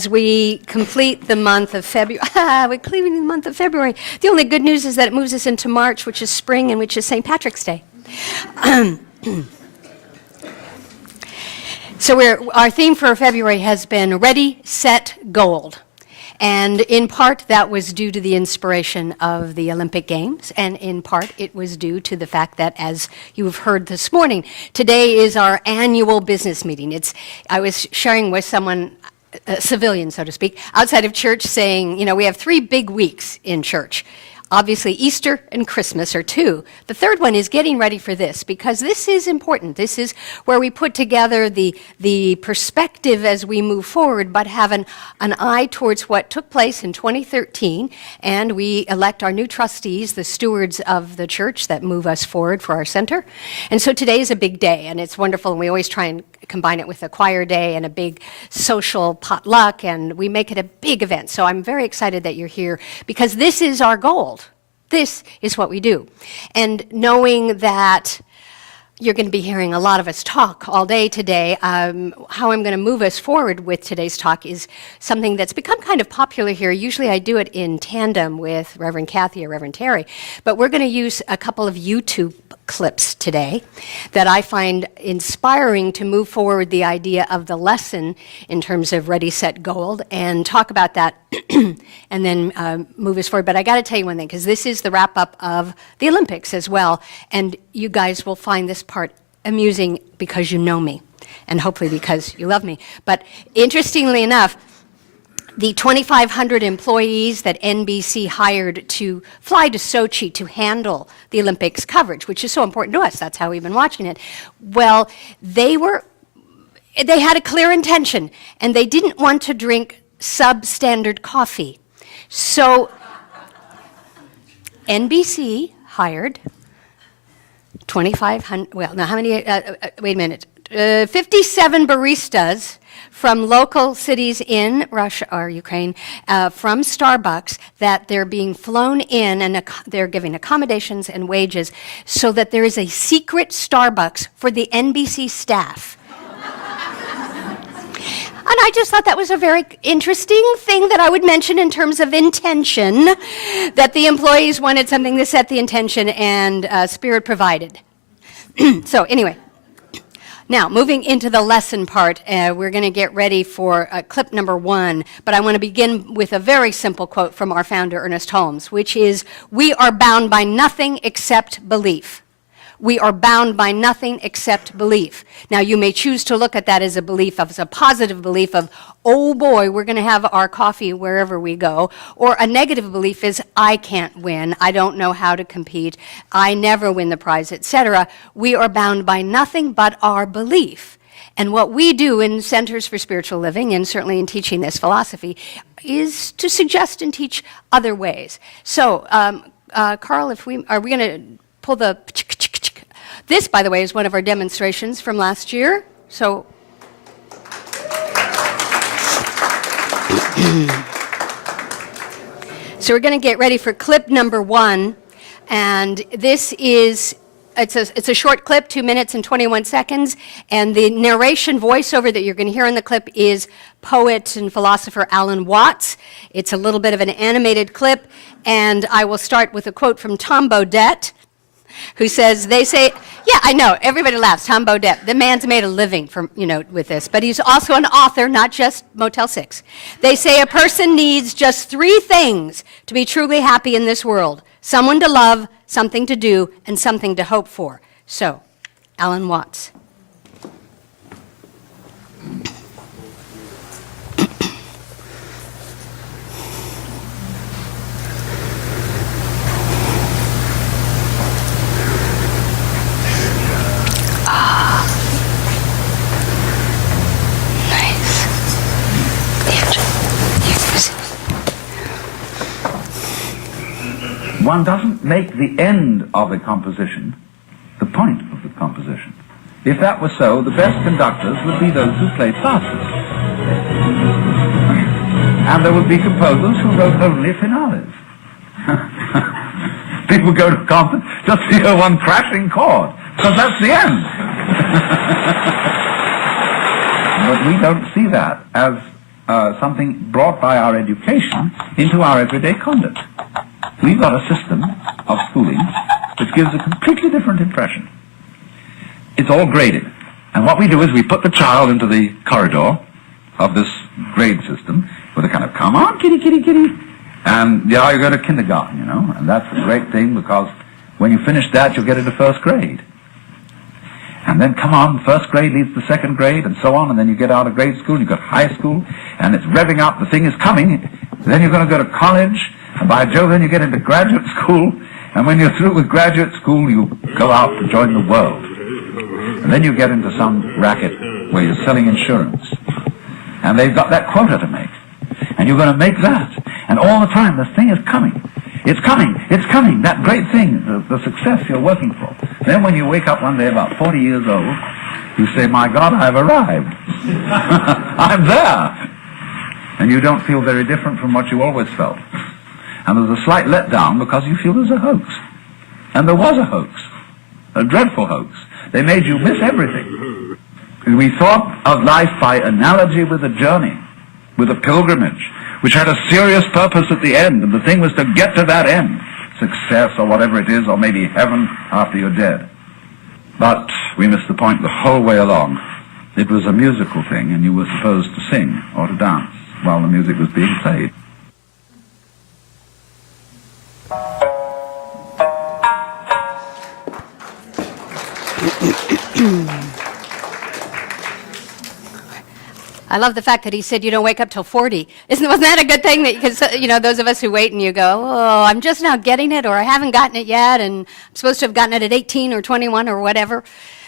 As we complete the month of February, we're completing the month of February. The only good news is that it moves us into March, which is spring and which is St. Patrick's Day. So our theme for February has been Ready, Set, Gold. And in part, that was due to the inspiration of the Olympic Games, and in part, it was due to the fact that, as you have heard this morning, today is our annual business meeting. I was sharing with someone, a civilian, so to speak, outside of church, saying, you know, we have 3 big weeks in church. Obviously, Easter and Christmas are 2. The third one is getting ready for this, because this is important. This is where we put together the perspective as we move forward, but have an eye towards what took place in 2013, and we elect our new trustees, the stewards of the church that move us forward for our center. And so today is a big day, and it's wonderful, and we always try and combine it with a choir day and a big social potluck, and we make it a big event. So I'm very excited that you're here, because this is our goal. This is what we do. And knowing that you're going to be hearing a lot of us talk all day today, how I'm going to move us forward with today's talk is something that's become kind of popular here. Usually I do it in tandem with Reverend Kathy or Reverend Terry, but we're going to use a couple of YouTube clips today that I find inspiring to move forward the idea of the lesson in terms of Ready, Set, Gold, and talk about that and then move us forward. But I got to tell you one thing, because this is the wrap-up of the Olympics as well, and you guys will find this part amusing because you know me, and hopefully because you love me. But interestingly enough, the 2,500 employees that NBC hired to fly to Sochi to handle the Olympics coverage, which is so important to us, that's how we've been watching it, well, they had a clear intention, and they didn't want to drink substandard coffee. So NBC hired 2,500, well, now how many, wait a minute, 57 baristas from local cities in Russia or Ukraine, from Starbucks, that they're being flown in, and they're giving accommodations and wages so that there is a secret Starbucks for the NBC staff. And I just thought that was a very interesting thing that I would mention in terms of intention, that the employees wanted something to set the intention, and Spirit provided. So anyway. Now, moving into the lesson part, we're going to get ready for clip number 1, but I want to begin with a very simple quote from our founder, Ernest Holmes, which is, "We are bound by nothing except belief." We are bound by nothing except belief. Now, you may choose to look at that as a belief, as a positive belief of, oh boy, we're going to have our coffee wherever we go. Or a negative belief is, I can't win, I don't know how to compete, I never win the prize, etc. We are bound by nothing but our belief. And what we do in Centers for Spiritual Living, and certainly in teaching this philosophy, is to suggest and teach other ways. So, Carl, are we going to pull the... This, by the way, is one of our demonstrations from last year. So, so we're going to get ready for clip number 1, and this is, it's a short clip, 2 minutes and 21 seconds, and the narration voiceover that you're going to hear in the clip is poet and philosopher Alan Watts. It's a little bit of an animated clip, and I will start with a quote from Tom Bodett, who says, they say, yeah, I know, everybody laughs, Tom Bodett. The man's made a living from, with this, but he's also an author, not just Motel 6. They say a person needs just 3 things to be truly happy in this world: someone to love, something to do, and something to hope for. So, Alan Watts. One doesn't make the end of a composition the point of the composition. If that were so, the best conductors would be those who played fastest. And there would be composers who wrote only finales. People go to concert just to hear one crashing chord, because that's the end. But we don't see that as something brought by our education into our everyday conduct. We've got a system of schooling which gives a completely different impression. It's all graded. And what we do is we put the child into the corridor of this grade system with a kind of, come on, kitty, kitty, kitty. And yeah, you go to kindergarten, you know, and that's a great thing because when you finish that, you'll get into first grade. And then, come on, first grade leads to second grade, and so on, and then you get out of grade school, and you've got high school, and it's revving up, the thing is coming. Then you're going to go to college, and by Jove, then you get into graduate school, and when you're through with graduate school, you go out to join the world. And then you get into some racket where you're selling insurance, and they've got that quota to make, and you're going to make that, and all the time, this thing is coming. It's coming, that great thing, the success you're working for. Then when you wake up one day about 40 years old, you say, my God, I've arrived. I'm there. And you don't feel very different from what you always felt. And there's a slight letdown because you feel there's a hoax. And there was a hoax, a dreadful hoax. They made you miss everything. We thought of life by analogy with a journey, with a pilgrimage, which had a serious purpose at the end, and the thing was to get to that end, success or whatever it is, or maybe heaven after you're dead. But we missed the point the whole way along. It was a musical thing, and you were supposed to sing or to dance while the music was being played. I love the fact that he said you don't wake up till 40. Wasn't that a good thing? That because those of us who wait and you go, oh, I'm just now getting it, or I haven't gotten it yet, and I'm supposed to have gotten it at 18 or 21 or whatever.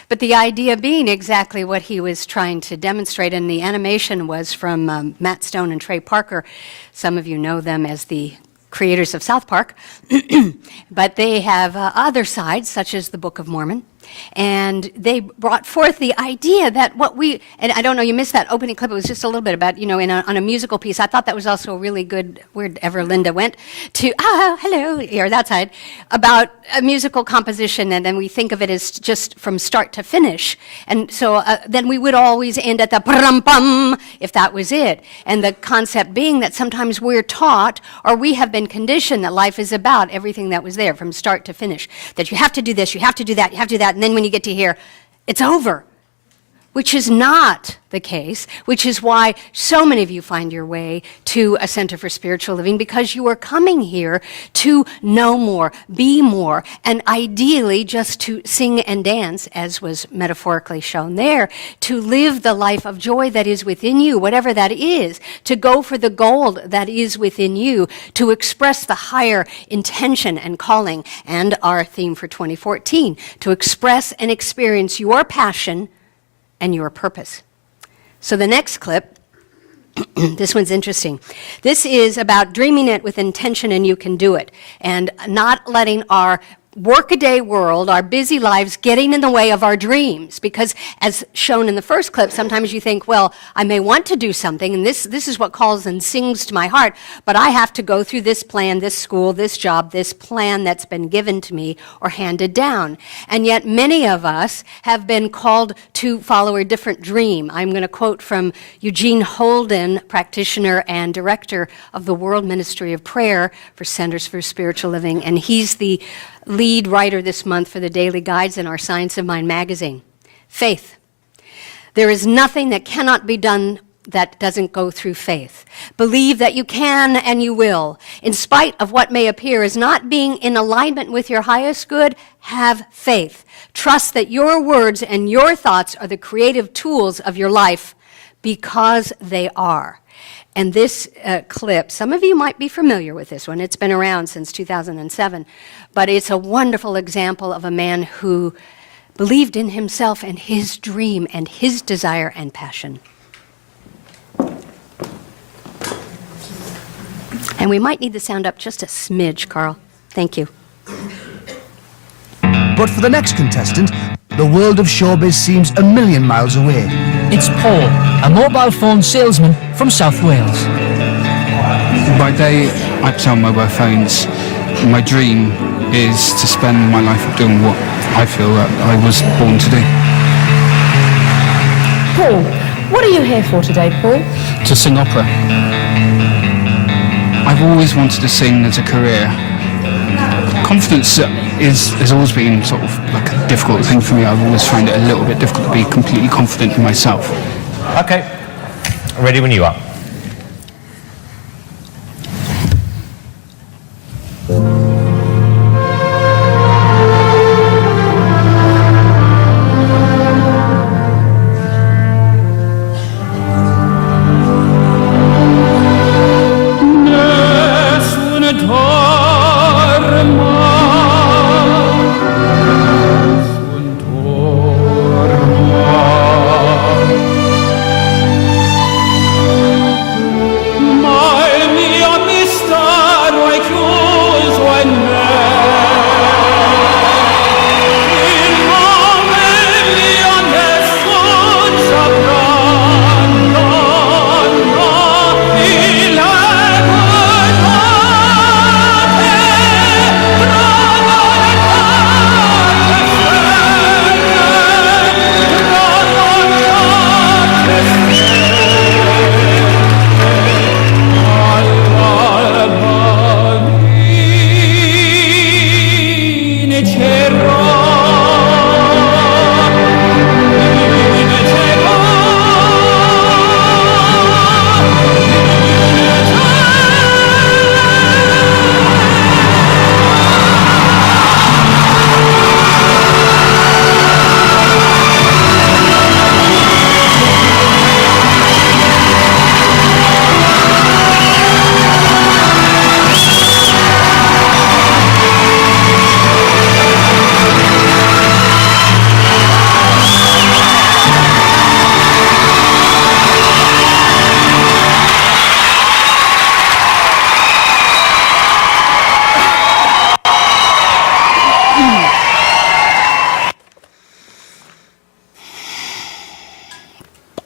But the idea being exactly what he was trying to demonstrate, and the animation was from Matt Stone and Trey Parker. Some of you know them as the creators of South Park, but they have other sides, such as the Book of Mormon. And they brought forth the idea that and I don't know, you missed that opening clip, it was just a little bit about, on a musical piece. I thought that was also a really good, wherever Linda went, to, hello, or that side, about a musical composition, and then we think of it as just from start to finish. And so then we would always end at the pa-rum-pum, if that was it. And the concept being that sometimes we're taught, or we have been conditioned, that life is about everything that was there from start to finish. That you have to do this, you have to do that, you have to do that, and then when you get to here, it's over. Which is not the case, which is why so many of you find your way to a Center for Spiritual Living, because you are coming here to know more, be more, and ideally just to sing and dance, as was metaphorically shown there, to live the life of joy that is within you, whatever that is, to go for the gold that is within you, to express the higher intention and calling, and our theme for 2014, to express and experience your passion and your purpose. So the next clip, this one's interesting. This is about dreaming it with intention, and you can do it, and not letting our workaday world, our busy lives, getting in the way of our dreams. Because as shown in the first clip, sometimes you think, well, I may want to do something, and this is what calls and sings to my heart, but I have to go through this plan, this school, this job, this plan that's been given to me or handed down. And yet many of us have been called to follow a different dream. I'm going to quote from Eugene Holden, practitioner and director of the World Ministry of Prayer for Centers for Spiritual Living, and he's the lead writer this month for the daily guides in our Science of Mind magazine. Faith. There is nothing that cannot be done that doesn't go through faith. Believe that you can and you will. In spite of what may appear as not being in alignment with your highest good, have faith. Trust that your words and your thoughts are the creative tools of your life, because they are. And this clip, some of you might be familiar with this one. It's been around since 2007. But it's a wonderful example of a man who believed in himself and his dream and his desire and passion. And we might need the sound up just a smidge, Carl. Thank you. But for the next contestant, the world of showbiz seems a million miles away. It's Paul, a mobile phone salesman from South Wales. By day, I sell mobile phones. My dream is to spend my life doing what I feel that I was born to do. Paul, what What are you here for today, Paul? To sing opera. I've always wanted to sing as a career. Confidence has always been sort of like a difficult thing for me. I've always found it a little bit difficult to be completely confident in myself. Okay, ready when you are.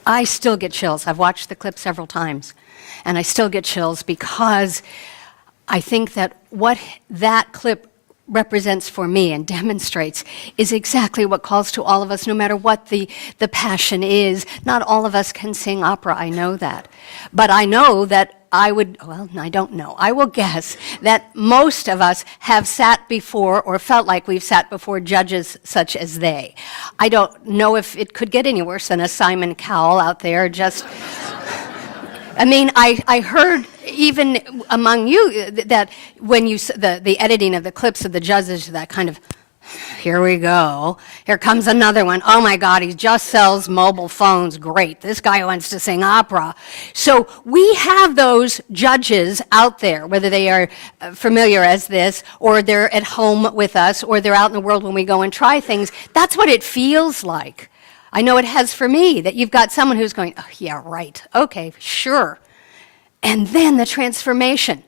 I still get chills. I've watched the clip several times, and I still get chills because I think that what that clip represents for me and demonstrates is exactly what calls to all of us, no matter what the passion is. Not all of us can sing opera, I know that. But I know that I don't know. I will guess that most of us have sat before or felt like we've sat before judges such as they. I don't know if it could get any worse than a Simon Cowell out there just... I mean, I heard even among you that when you, the editing of the clips of the judges, that kind of, here we go, here comes another one. Oh my God, he just sells mobile phones, great. This guy wants to sing opera. So we have those judges out there, whether they are familiar as this, or they're at home with us, or they're out in the world when we go and try things. That's what it feels like. I know it has for me, that you've got someone who's going, oh, yeah, right, okay, sure. And then the transformation.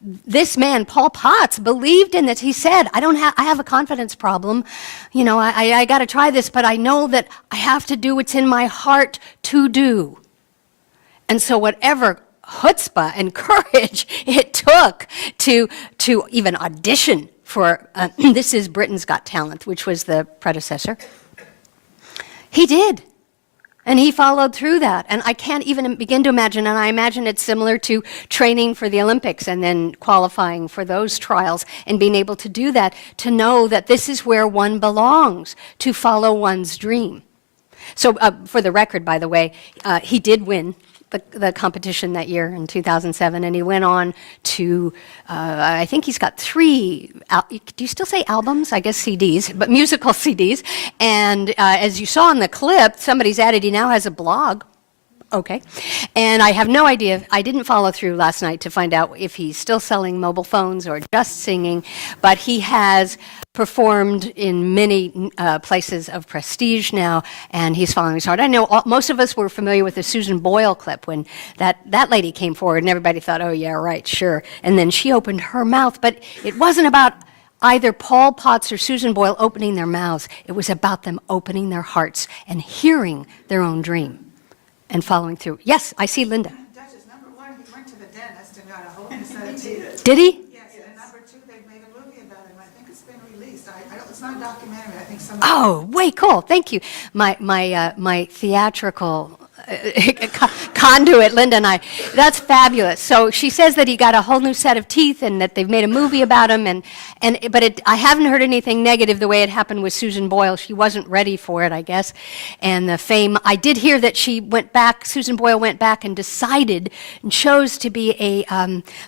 This man, Paul Potts, believed in it. He said, I have a confidence problem. You know, I got to try this, but I know that I have to do what's in my heart to do. And so whatever chutzpah and courage it took to even audition for This Is Britain's Got Talent, which was the predecessor, he did. And he followed through that. And I can't even begin to imagine, and I imagine it's similar to training for the Olympics and then qualifying for those trials and being able to do that, to know that this is where one belongs, to follow one's dream. So for the record, by the way, he did win the competition that year in 2007, and he went on to, I think he's got 3, do you still say albums? I guess CDs, but musical CDs. And as you saw in the clip, somebody's added, he now has a blog. Okay. And I have no idea, I didn't follow through last night to find out if he's still selling mobile phones or just singing, but he has performed in many places of prestige now, and he's following his heart. I know most of us were familiar with the Susan Boyle clip when that lady came forward and everybody thought, oh yeah, right, sure. And then she opened her mouth, but it wasn't about either Paul Potts or Susan Boyle opening their mouths. It was about them opening their hearts and hearing their own dream and following through. Yes, I see Linda. Duchess, number 1, he went to the dentist and got a whole new set of teeth. Did he? Yes, and number 2, they made a movie about him. I think it's been released. It's not a documentary. I think some. Oh, way cool. Thank you. My theatrical conduit, Linda and I. That's fabulous. So she says that he got a whole new set of teeth and that they've made a movie about him. But I haven't heard anything negative the way it happened with Susan Boyle. She wasn't ready for it, I guess. And the fame, I did hear that she went back, Susan Boyle went back and decided and chose to be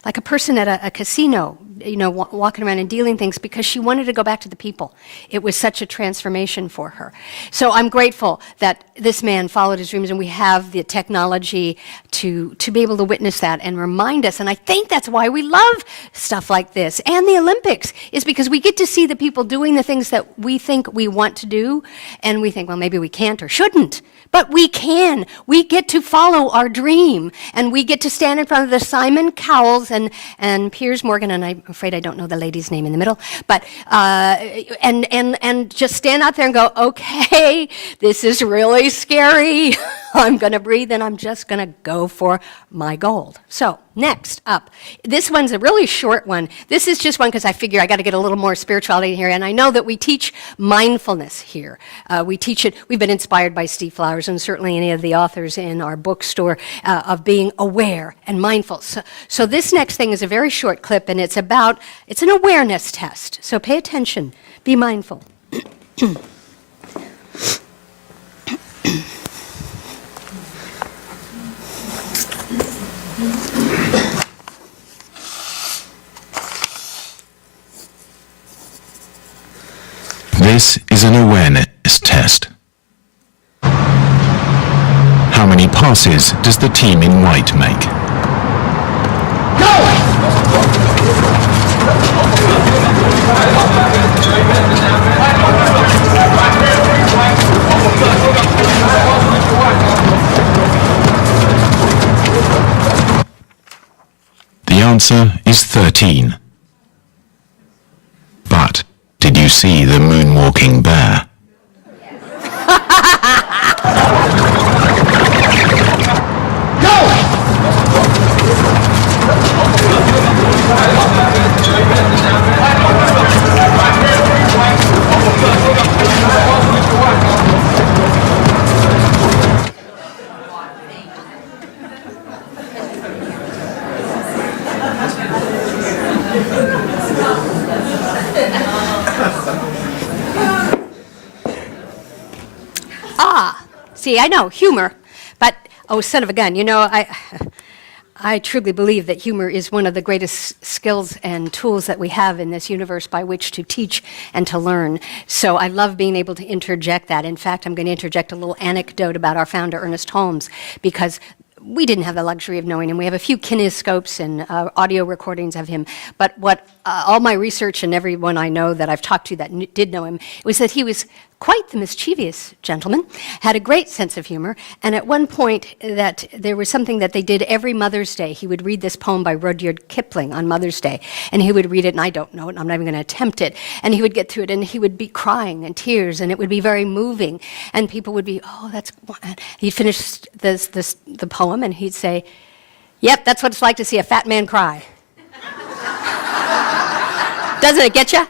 like a person at a casino, walking around and dealing things because she wanted to go back to the people. It was such a transformation for her. So I'm grateful that this man followed his dreams and we have the technology to be able to witness that and remind us. And I think that's why we love stuff like this and the Olympics, is because we get to see the people doing the things that we think we want to do, and we think, well, maybe we can't or shouldn't. But we can. We get to follow our dream, and we get to stand in front of the Simon Cowells and Piers Morgan, and I'm afraid I don't know the lady's name in the middle, but and just stand out there and go, okay, this is really scary. I'm going to breathe, and I'm just going to go for my gold. So next up, this one's a really short one. This is just one because I figure I got to get a little more spirituality in here, and I know that we teach mindfulness here. We teach it. We've been inspired by Steve Flowers and certainly any of the authors in our bookstore of being aware and mindful. So this next thing is a very short clip, and it's an awareness test. So pay attention. Be mindful. This is an awareness test. How many passes does the team in white make? The answer is 13. But did you see the moonwalking bear? See, I know, humor, but, oh, son of a gun, I truly believe that humor is one of the greatest skills and tools that we have in this universe by which to teach and to learn. So I love being able to interject that. In fact, I'm going to interject a little anecdote about our founder, Ernest Holmes, because we didn't have the luxury of knowing him. We have a few kinescopes and audio recordings of him, but what all my research and everyone I know that I've talked to that did know him was that he was quite the mischievous gentleman, had a great sense of humor, and at one point that there was something that they did every Mother's Day. He would read this poem by Rudyard Kipling on Mother's Day, and he would read it, and I don't know it, and I'm not even going to attempt it, and he would get through it, and he would be crying in tears, and it would be very moving, and people would be, oh, that's... He'd finish the poem, and he'd say, yep, that's what it's like to see a fat man cry. Doesn't it get you?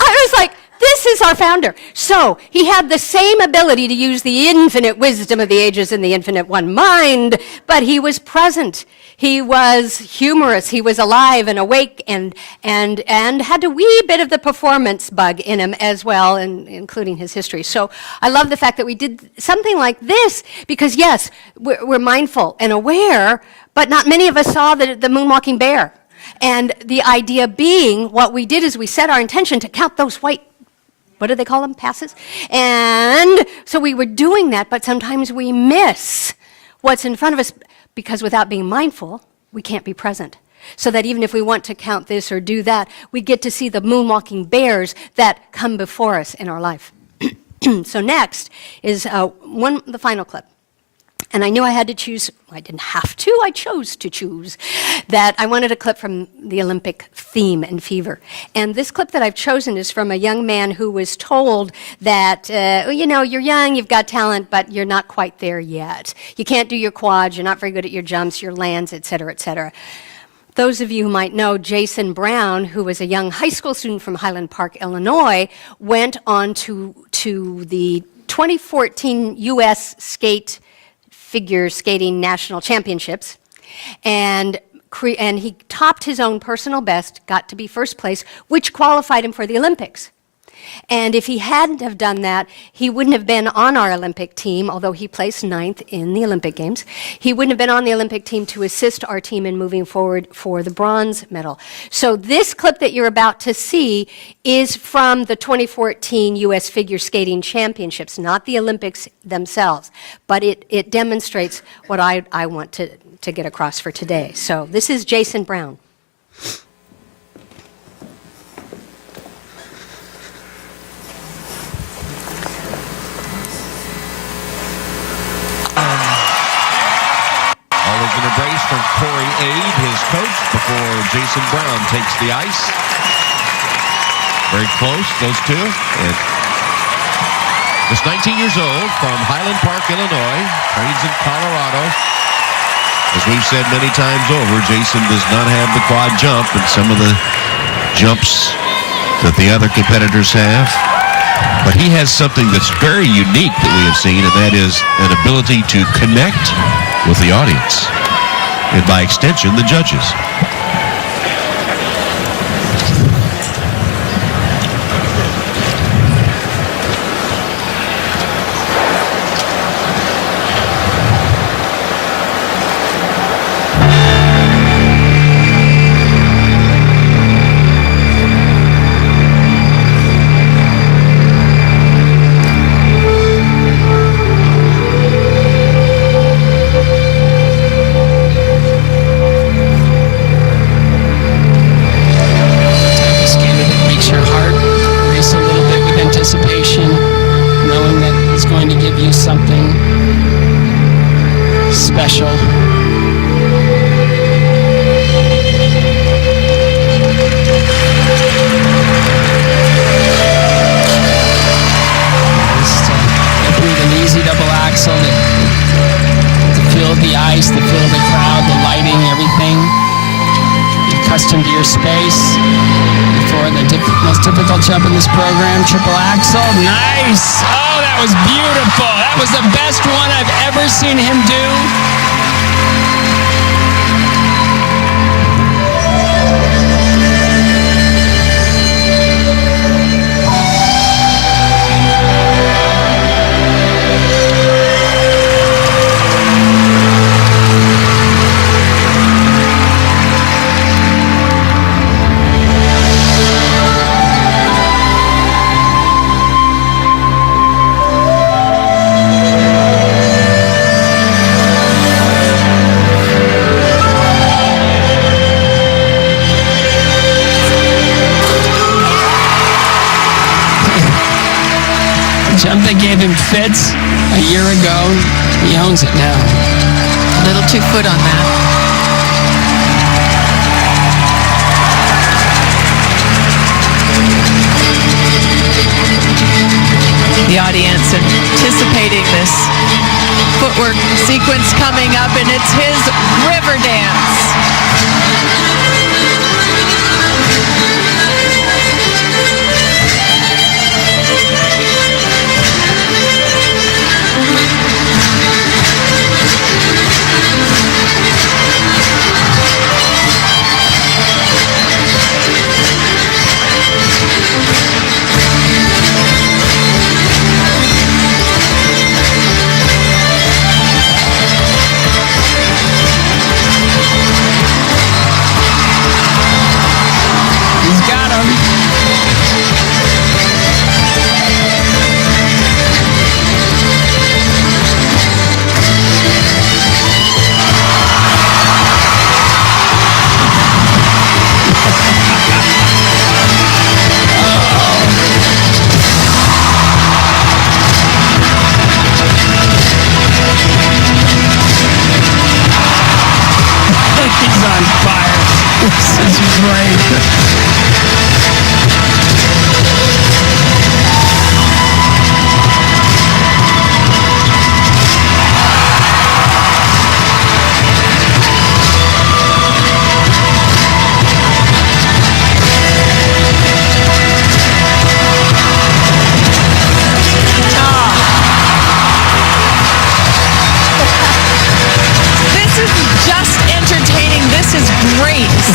I was like, this is our founder. So he had the same ability to use the infinite wisdom of the ages in the infinite one mind, but he was present. He was humorous. He was alive and awake and had a wee bit of the performance bug in him as well, including his history. So I love the fact that we did something like this because, yes, we're mindful and aware, but not many of us saw the moonwalking bear. And the idea being, what we did is we set our intention to count those white, what do they call them, passes? And so we were doing that, but sometimes we miss what's in front of us because without being mindful, we can't be present. So that even if we want to count this or do that, we get to see the moonwalking bears that come before us in our life. So next is the final clip. And I knew I had to choose, I didn't have to, I chose to choose, that I wanted a clip from the Olympic theme and fever. And this clip that I've chosen is from a young man who was told that, you're young, you've got talent, but you're not quite there yet. You can't do your quads, you're not very good at your jumps, your lands, et cetera, et cetera. Those of you who might know Jason Brown, who was a young high school student from Highland Park, Illinois, went on to the 2014 U.S. skate figure skating national championships, and he topped his own personal best, got to be first place, which qualified him for the Olympics. And if he hadn't have done that, he wouldn't have been on our Olympic team, although he placed 9th in the Olympic Games. He wouldn't have been on the Olympic team to assist our team in moving forward for the bronze medal. So this clip that you're about to see is from the 2014 U.S. Figure Skating Championships, not the Olympics themselves, but it demonstrates what I want to get across for today. So this is Jason Brown. Always an embrace from Corey Aid, his coach, before Jason Brown takes the ice. Very close, those two. And just 19 years old, from Highland Park, Illinois, trains in Colorado. As we've said many times over, Jason does not have the quad jump and some of the jumps that the other competitors have. But he has something that's very unique that we have seen, and that is an ability to connect with the audience, and by extension, the judges. Knowing that he's going to give you something special. Just breathe an easy double axel to feel the ice, to feel the crowd, the lighting, everything. You're accustomed to your space. For the most difficult jump in this program, triple axel, nice! Oh, that was beautiful. That was the best one I've ever seen him do. Jump that gave him fits a year ago, he owns it now. A little 2 foot on that. The audience anticipating this footwork sequence coming up, and it's his river dance. He's on fire. This is great.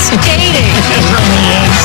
skating. It really is.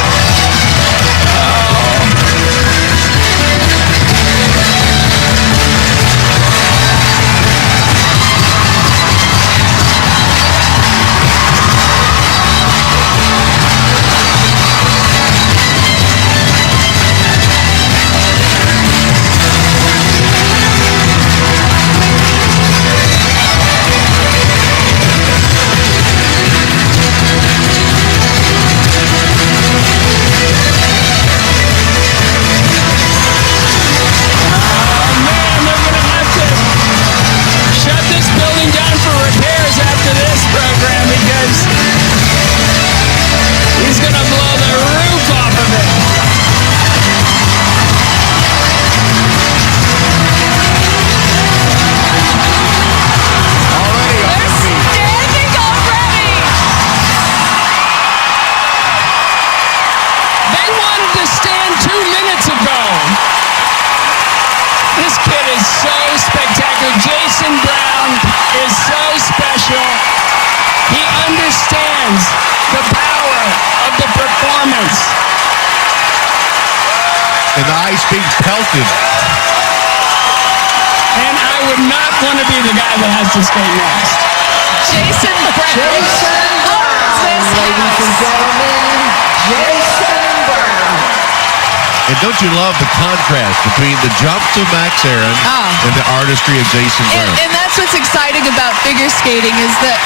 Jason Brown is so special. He understands the power of the performance. And the ice being pelted. And I would not want to be the guy that has to skate next. Jason Brown. Jason Brown, ladies and gentlemen. Jason Brown. And don't you love the contrast between the jumps of Max Aaron and the artistry of Jason Brown? And that's what's exciting about figure skating is that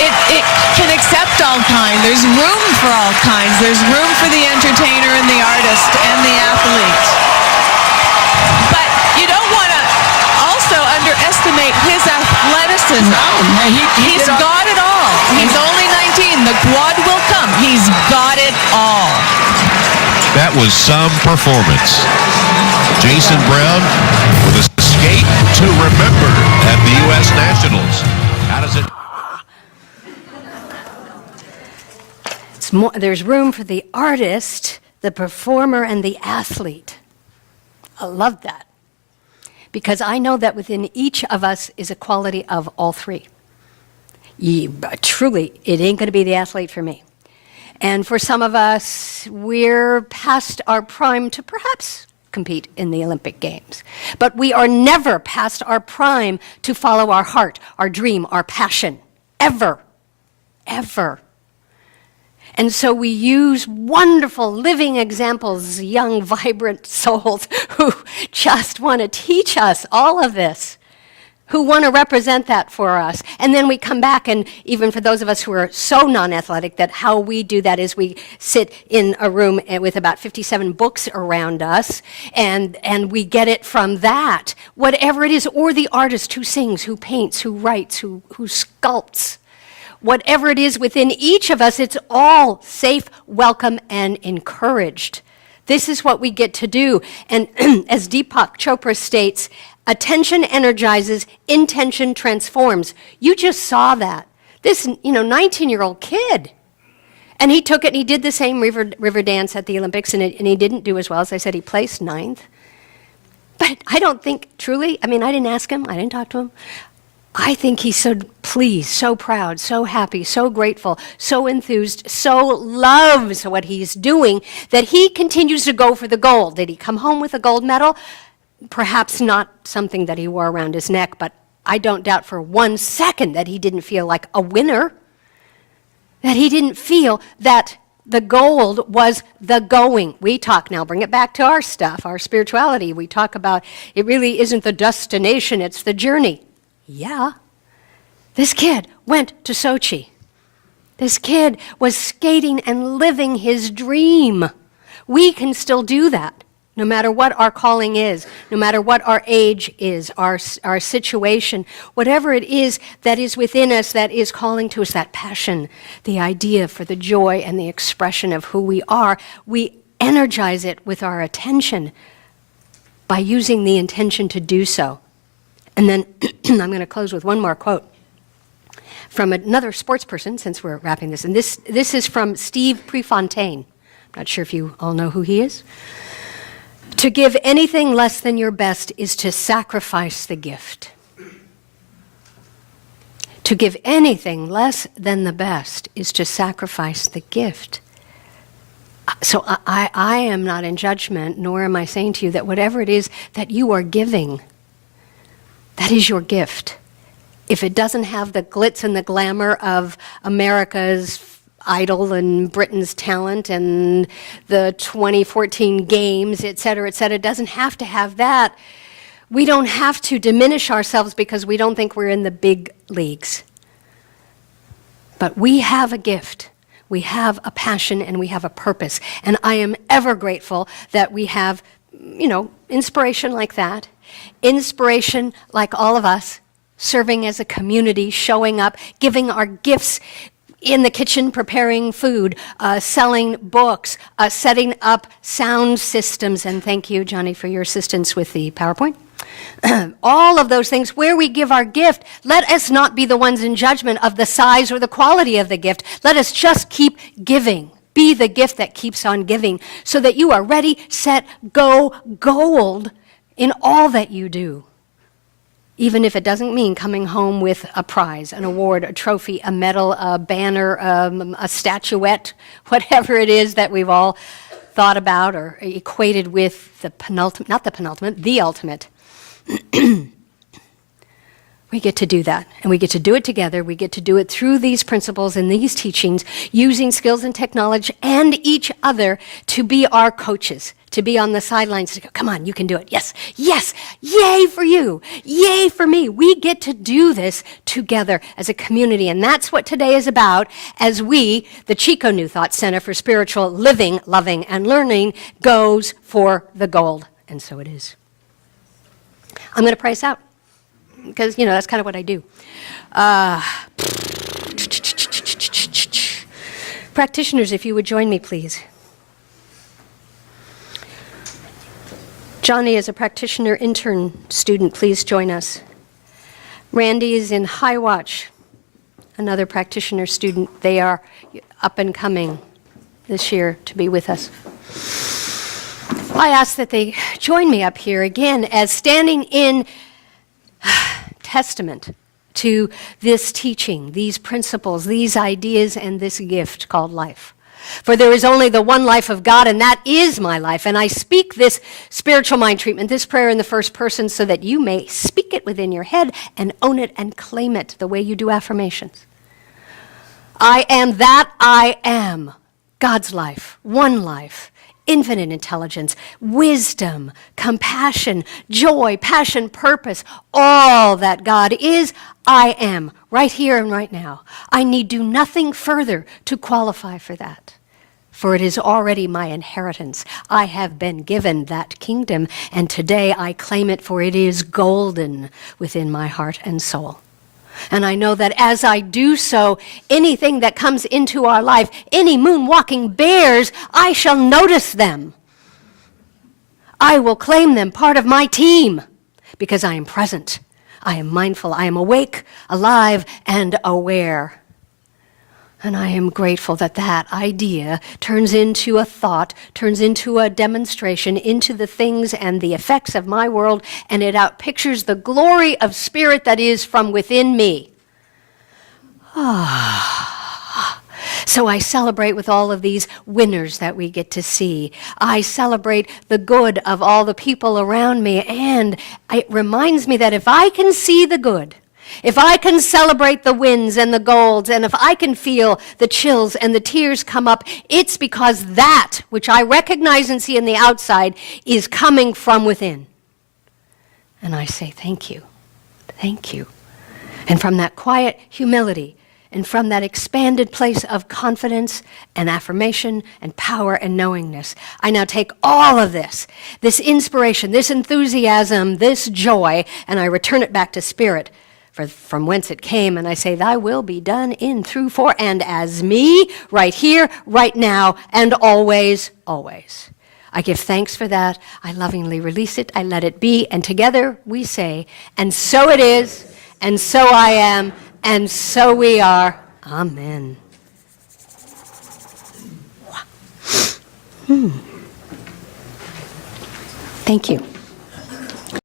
it can accept all kinds. There's room for all kinds. There's room for the entertainer and the artist and the athlete. But you don't want to also underestimate his athleticism. No, he's got it all. He's only 19. The quad will come. He's got it all. That was some performance. Jason Brown with a skate to remember at the U.S. Nationals. How does it... It's more, there's room for the artist, the performer, and the athlete. I love that. Because I know that within each of us is a quality of all three. Truly, it ain't going to be the athlete for me. And for some of us, we're past our prime to perhaps compete in the Olympic Games. But we are never past our prime to follow our heart, our dream, our passion. Ever. Ever. And so we use wonderful living examples, young, vibrant souls who just want to teach us all of this, who want to represent that for us. And then we come back, and even for those of us who are so non-athletic, that how we do that is we sit in a room with about 57 books around us, and we get it from that, whatever it is, or the artist who sings, who paints, who writes, who sculpts. Whatever it is within each of us, it's all safe, welcome, and encouraged. This is what we get to do. And as Deepak Chopra states, attention energizes, intention transforms. You just saw that. This, 19-year-old kid. And he took it and he did the same river dance at the Olympics, and he didn't do as well. As I said, he placed 9th. But I don't think, truly, I didn't ask him, I didn't talk to him. I think he's so pleased, so proud, so happy, so grateful, so enthused, so loves what he's doing that he continues to go for the gold. Did he come home with a gold medal? Perhaps not something that he wore around his neck, but I don't doubt for 1 second that he didn't feel like a winner, that he didn't feel that the gold was the going. We talk now, bring it back to our stuff, our spirituality. We talk about it really isn't the destination, it's the journey. Yeah. This kid went to Sochi. This kid was skating and living his dream. We can still do that, no matter what our calling is, no matter what our age is, our situation, whatever it is that is within us that is calling to us, that passion, the idea for the joy and the expression of who we are, we energize it with our attention by using the intention to do so. And then I'm going to close with one more quote from another sports person, since we're wrapping this. And this is from Steve Prefontaine. I'm not sure if you all know who he is. To give anything less than your best is to sacrifice the gift. To give anything less than the best is to sacrifice the gift. So I am not in judgment, nor am I saying to you that whatever it is that you are giving, that is your gift. If it doesn't have the glitz and the glamour of America's Idol and Britain's Talent and the 2014 games, et cetera, it doesn't have to have that. We don't have to diminish ourselves because we don't think we're in the big leagues. But we have a gift. We have a passion and we have a purpose. And I am ever grateful that we have, inspiration like that. Inspiration like all of us, serving as a community, showing up, giving our gifts in the kitchen, preparing food, selling books, setting up sound systems. And thank you, Johnny, for your assistance with the PowerPoint. All of those things where we give our gift, let us not be the ones in judgment of the size or the quality of the gift. Let us just keep giving. Be the gift that keeps on giving so that you are ready, set, go, gold in all that you do. Even if it doesn't mean coming home with a prize, an award, a trophy, a medal, a banner, a statuette, whatever it is that we've all thought about or equated with the penultimate, not the penultimate, the ultimate. We get to do that, and we get to do it together. We get to do it through these principles and these teachings, using skills and technology and each other to be our coaches, to be on the sidelines, to go, come on, you can do it. Yes, yes, yay for you, yay for me. We get to do this together as a community, and that's what today is about as we, the Chico New Thought Center for Spiritual Living, Loving, and Learning, goes for the gold, and so it is. I'm going to pray us out, because, that's kind of what I do. Practitioners, if you would join me, please. Johnny is a practitioner intern student. Please join us. Randy is in High Watch, another practitioner student. They are up and coming this year to be with us. I ask that they join me up here again as standing in testament to this teaching, these principles, these ideas, and this gift called life. For there is only the one life of God, and that is my life. And I speak this spiritual mind treatment, this prayer in the first person, so that you may speak it within your head and own it and claim it the way you do affirmations. I am that I am, God's life, one life, infinite intelligence, wisdom, compassion, joy, passion, purpose, all that God is, I am, right here and right now. I need do nothing further to qualify for that, for it is already my inheritance. I have been given that kingdom, and today I claim it, for it is golden within my heart and soul. And I know that as I do so, anything that comes into our life, any moon-walking bears, I shall notice them. I will claim them part of my team because I am present, I am mindful, I am awake, alive, and aware. And I am grateful that that idea turns into a thought, turns into a demonstration, into the things and the effects of my world, and it outpictures the glory of spirit that is from within me. So I celebrate with all of these winners that we get to see. I celebrate the good of all the people around me, and it reminds me that if I can see the good, if I can celebrate the wins and the golds, and if I can feel the chills and the tears come up, it's because that which I recognize and see in the outside is coming from within. And I say, thank you, thank you. And from that quiet humility, and from that expanded place of confidence and affirmation and power and knowingness, I now take all of this inspiration, this enthusiasm, this joy, and I return it back to spirit, from whence it came, and I say, thy will be done in, through, for, and as me, right here, right now, and always, always. I give thanks for that. I lovingly release it. I let it be. And together we say, and so it is, and so I am, and so we are. Amen. Thank you.